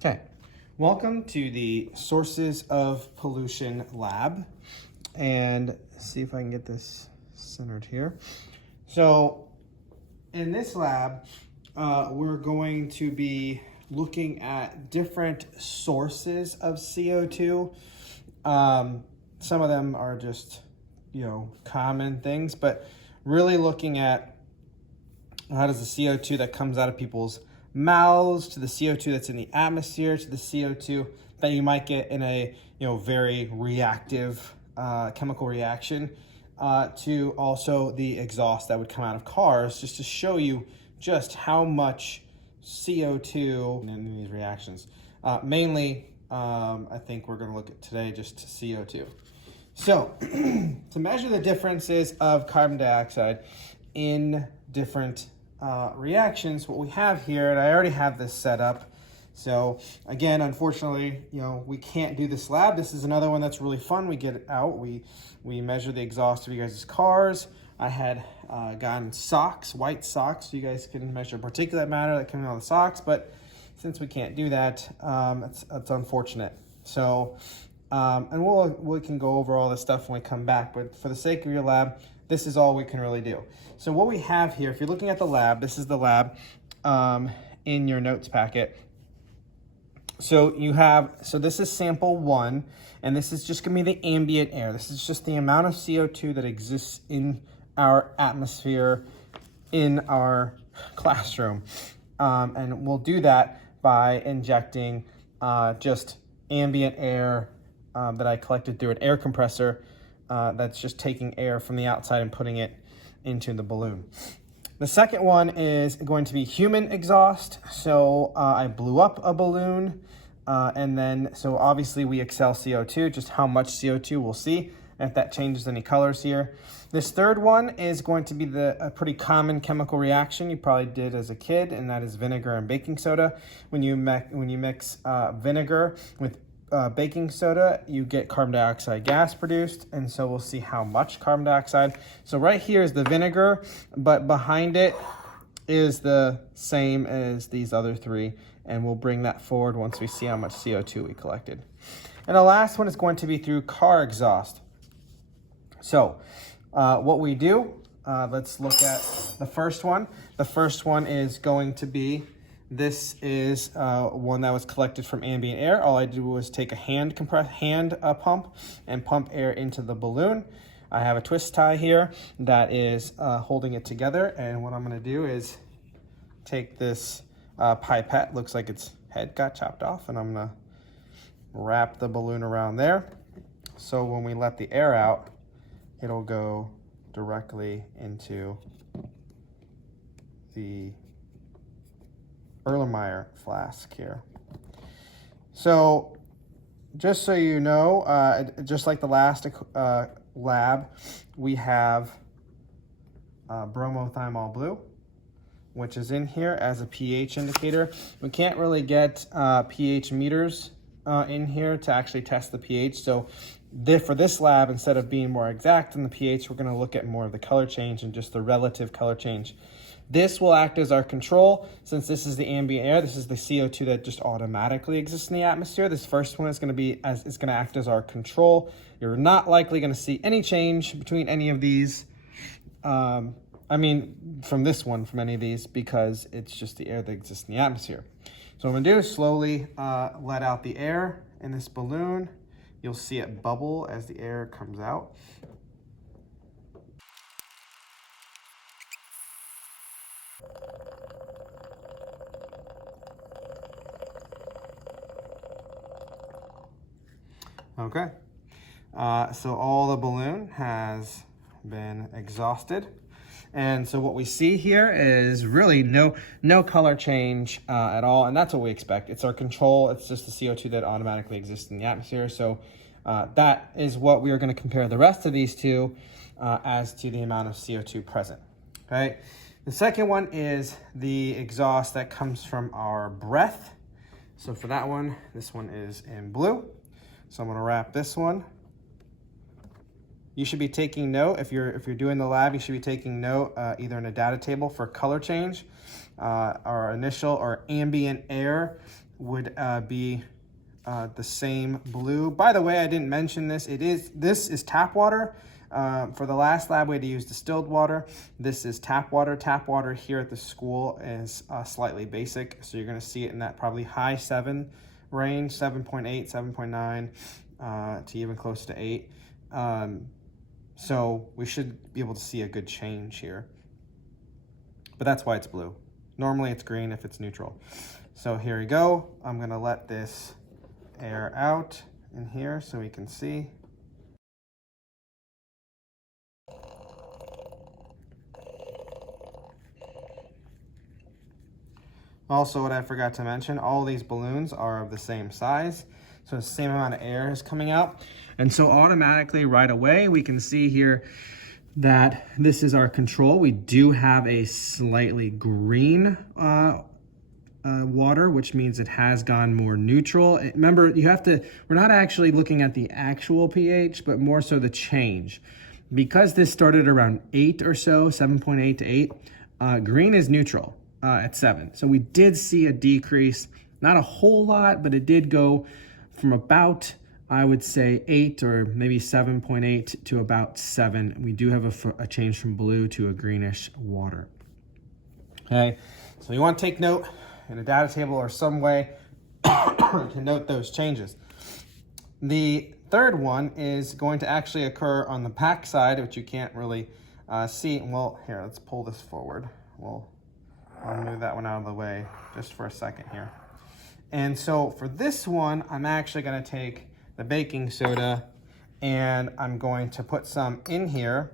Okay, welcome to the Sources of Pollution Lab. And see if I can get this centered here. So in this lab, we're going to be looking at different sources of CO2. Some of them are just, common things, but really looking at how does the CO2 that comes out of people's mouths to the CO2 that's in the atmosphere to the CO2 that you might get in a very reactive chemical reaction to also the exhaust that would come out of cars, just to show you just how much CO2 in these reactions. Mainly, I think we're going to look at today just CO2. So to measure the differences of carbon dioxide in different reactions, what we have here, and I already have this set up. So again, unfortunately, we can't do this lab. This is another one that's really fun. We get it out, we measure the exhaust of you guys' cars. I had gotten socks, white socks, so you guys can measure particulate matter that comes out of the socks, but since we can't do that, it's unfortunate. So, and we can go over all this stuff when we come back, but for the sake of your lab, this is all we can really do. So what we have here, if you're looking at the lab, this is the lab in your notes packet. So this is sample 1, and this is just gonna be the ambient air. This is just the amount of CO2 that exists in our atmosphere in our classroom. And we'll do that by injecting just ambient air that I collected through an air compressor that's just taking air from the outside and putting it into the balloon. The second one is going to be human exhaust. So I blew up a balloon so obviously we excel CO2, just how much CO2 we'll see, if that changes any colors here. This third one is going to be a pretty common chemical reaction you probably did as a kid, and that is vinegar and baking soda. When you mix vinegar with baking soda, you get carbon dioxide gas produced, and so we'll see how much carbon dioxide. So right here is the vinegar, but behind it is the same as these other three, and we'll bring that forward once we see how much CO2 we collected. And the last one is going to be through car exhaust. So what we do, let's look at the first one. The first one is going to be, this is one that was collected from ambient air. All I did was take a hand pump and pump air into the balloon. I have a twist tie here that is holding it together, and what I'm gonna do is take this pipette, looks like its head got chopped off, and I'm gonna wrap the balloon around there. So when we let the air out, it'll go directly into the Erlenmeyer flask here. So just so you know, just like the last lab, we have bromothymol blue, which is in here as a pH indicator. We can't really get pH meters in here to actually test the pH. So for this lab, instead of being more exact in the pH, we're going to look at more of the color change and just the relative color change. This will act as our control. Since this is the ambient air, this is the CO2 that just automatically exists in the atmosphere. This first one is going to act as our control. You're not likely going to see any change between any of these. From any of these, because it's just the air that exists in the atmosphere. So what I'm going to do is slowly let out the air in this balloon. You'll see it bubble as the air comes out. Okay, so all the balloon has been exhausted. And so what we see here is really no color change at all, and that's what we expect. It's our control. It's just the CO2 that automatically exists in the atmosphere. So that is what we are going to compare the rest of these to as to the amount of CO2 present. Okay. The second one is the exhaust that comes from our breath. So for that one, this one is in blue. So I'm going to wrap this one. You should be taking note, if you're doing the lab, you should be taking note either in a data table for color change. Our initial or ambient air would be the same blue. By the way, I didn't mention this. This is tap water. For the last lab, we had to use distilled water. This is tap water. Tap water here at the school is slightly basic, so you're going to see it in that probably high 7 range, 7.8, 7.9, to even close to 8. So we should be able to see a good change here. But that's why it's blue. Normally it's green if it's neutral. So here we go. I'm going to let this air out in here so we can see. Also, what I forgot to mention, all these balloons are of the same size, so the same amount of air is coming out. And so automatically right away, we can see here that this is our control. We do have a slightly green water, which means it has gone more neutral. Remember, we're not actually looking at the actual pH, but more so the change. Because this started around 8 or so, 7.8 to 8, green is neutral at 7. So we did see a decrease, not a whole lot, but it did go from about, I would say 8 or maybe 7.8 to about 7. We do have a change from blue to a greenish water. Okay, so you want to take note in a data table or some way to note those changes. The third one is going to actually occur on the back side, which you can't really see. Well, here, let's pull this forward. I'll move that one out of the way just for a second here. And so for this one, I'm actually going to take the baking soda and I'm going to put some in here,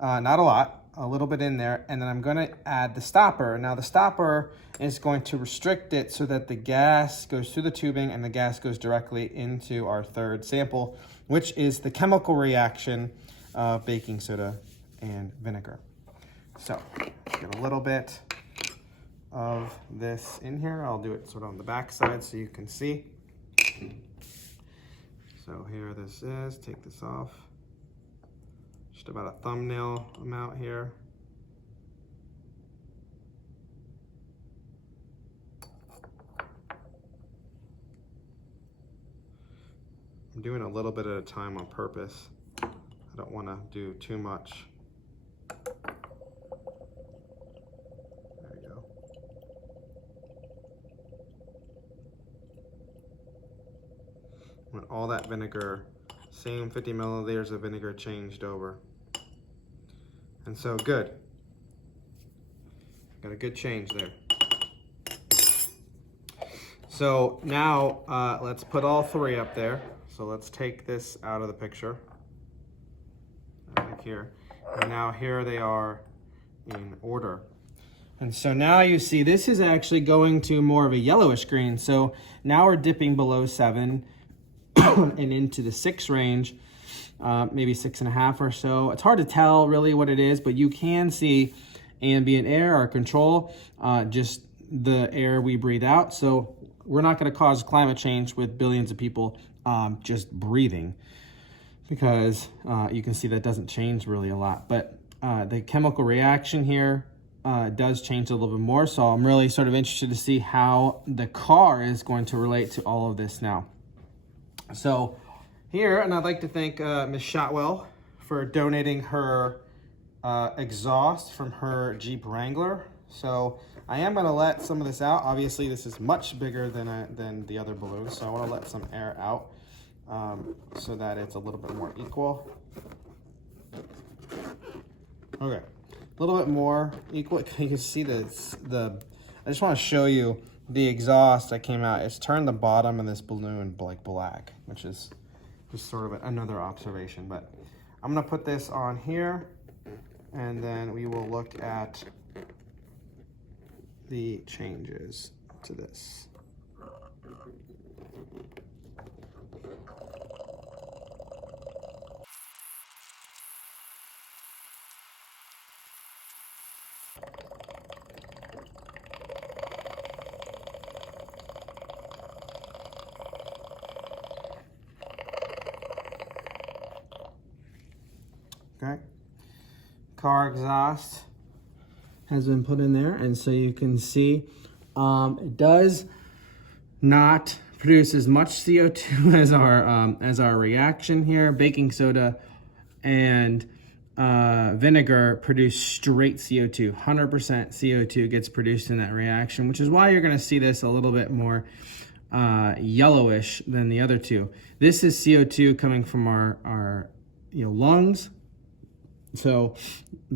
not a lot, a little bit in there, and then I'm going to add the stopper. Now the stopper is going to restrict it so that the gas goes through the tubing and the gas goes directly into our third sample, which is the chemical reaction of baking soda and vinegar. So get a little bit of this in here. I'll do it sort of on the back side so you can see. So here this is, take this off. Just about a thumbnail amount here. I'm doing a little bit at a time on purpose. I don't want to do too much. There you go. When all that vinegar, same 50 milliliters of vinegar changed over. And so good. Got a good change there. So now let's put all 3 up there. So let's take this out of the picture. Right here. And now here they are in order. And so now you see this is actually going to more of a yellowish green. So now we're dipping below 7 and into the 6 range. Maybe 6.5 or so. It's hard to tell really what it is, but you can see ambient air, our control, just the air we breathe out. So we're not going to cause climate change with billions of people just breathing, because you can see that doesn't change really a lot. But the chemical reaction here does change a little bit more. So I'm really sort of interested to see how the car is going to relate to all of this now. So here, and I'd like to thank Ms. Shotwell for donating her exhaust from her Jeep Wrangler. So I am going to let some of this out. Obviously, this is much bigger than the other balloons, so I want to let some air out so that it's a little bit more equal. Okay, a little bit more equal. You can see I just want to show you the exhaust that came out. It's turned the bottom of this balloon like black, which is just sort of another observation. But I'm gonna put this on here and then we will look at the changes to this. Okay, car exhaust has been put in there, and so you can see it does not produce as much CO2 as our reaction here. Baking soda and vinegar produce straight CO2. 100% CO2 gets produced in that reaction, which is why you're going to see this a little bit more yellowish than the other two. This is CO2 coming from our lungs. So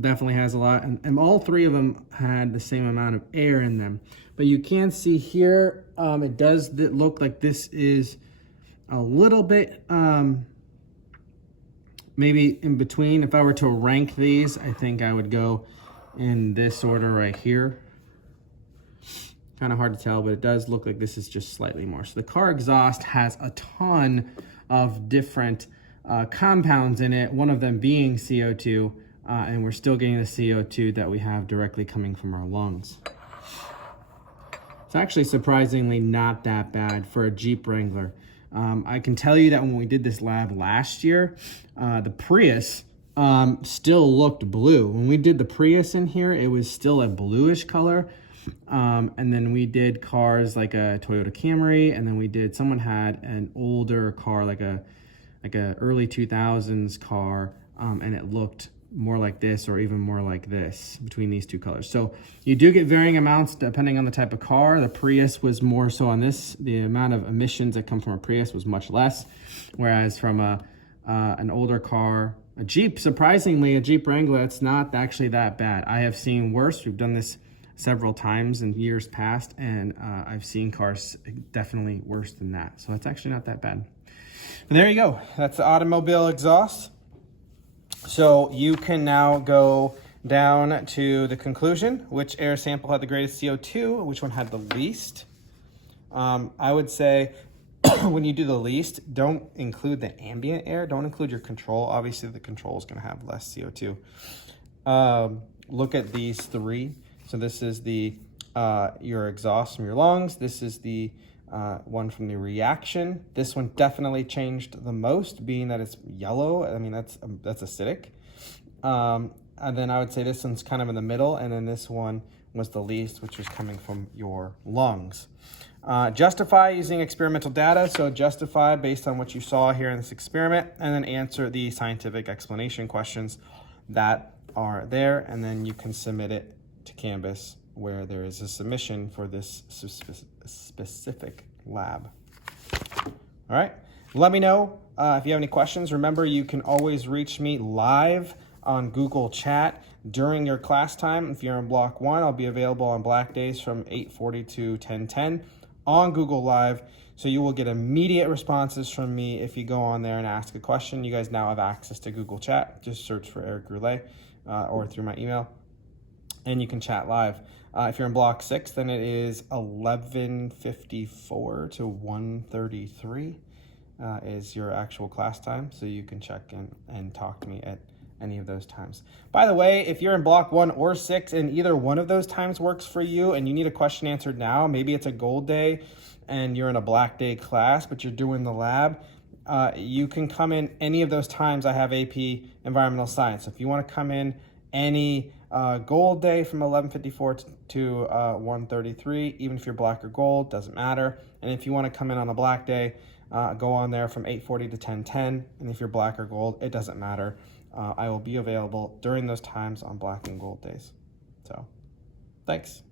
definitely has a lot, and all three of them had the same amount of air in them. But you can see here, it does look like this is a little bit maybe in between. If I were to rank these, I think I would go in this order right here. Kind of hard to tell, but it does look like this is just slightly more. So the car exhaust has a ton of different compounds in it, one of them being CO2, and we're still getting the CO2 that we have directly coming from our lungs. It's actually surprisingly not that bad for a Jeep Wrangler. I can tell you that when we did this lab last year, the Prius still looked blue. When we did the Prius in here, it was still a bluish color. And then we did cars like a Toyota Camry, and then someone had an older car, like a early 2000s car, and it looked more like this or even more like this between these two colors. So you do get varying amounts depending on the type of car. The Prius was more so on this. The amount of emissions that come from a Prius was much less, whereas from an older car, a Jeep, surprisingly, a Jeep Wrangler, it's not actually that bad. I have seen worse. We've done this several times in years past, and I've seen cars definitely worse than that. So it's actually not that bad. And there you go. That's the automobile exhaust. So you can now go down to the conclusion. Which air sample had the greatest CO2? Which one had the least? I would say when you do the least, don't include the ambient air. Don't include your control. Obviously, the control is going to have less CO2. Look at these three. So this is your exhaust from your lungs. This is the one from the reaction. This one definitely changed the most, being that it's yellow. I mean, that's acidic. And then I would say this one's kind of in the middle, and then this one was the least, which was coming from your lungs. Justify using experimental data. So justify based on what you saw here in this experiment, and then answer the scientific explanation questions that are there, and then you can submit it to Canvas, where there is a submission for this specific lab. All right, let me know if you have any questions. Remember, you can always reach me live on Google Chat during your class time. If you're in Block 1, I'll be available on black days from 8:40 to 10:10 on Google Live. So you will get immediate responses from me if you go on there and ask a question. You guys now have access to Google Chat. Just search for Eric Roulet or through my email, and you can chat live. If you're in Block 6, then it is 11:54 to 1:33 is your actual class time. So you can check in and talk to me at any of those times. By the way, if you're in Block 1 or 6 and either one of those times works for you and you need a question answered now, maybe it's a gold day and you're in a black day class, but you're doing the lab, you can come in any of those times. I have AP Environmental Science. So if you want to come in any gold day from 11:54 to 1:33, even if you're black or gold, doesn't matter. And if you want to come in on a black day, go on there from 8:40 to 10:10. And if you're black or gold, it doesn't matter. I will be available during those times on black and gold days. So, thanks.